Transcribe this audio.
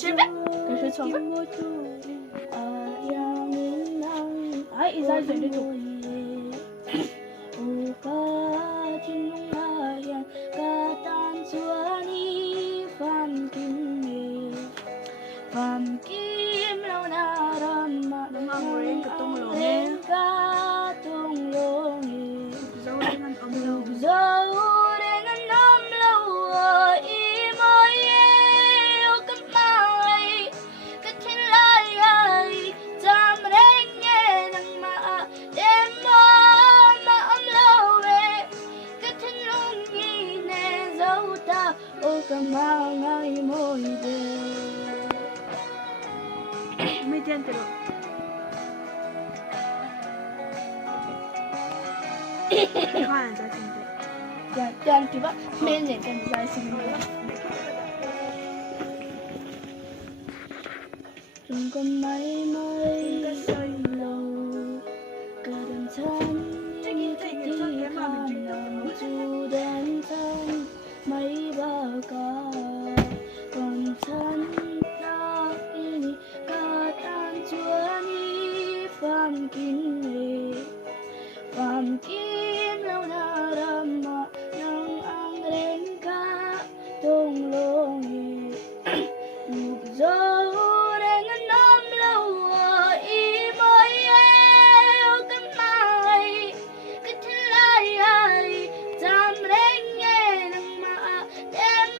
是呗，跟谁唱歌？哎，一下嘴里就。Mấy tiền cái đó. Hoa là giá tiền gì? Dạ, tiền thì bắt men để cần giá tiền gì? Đừng có mây mây.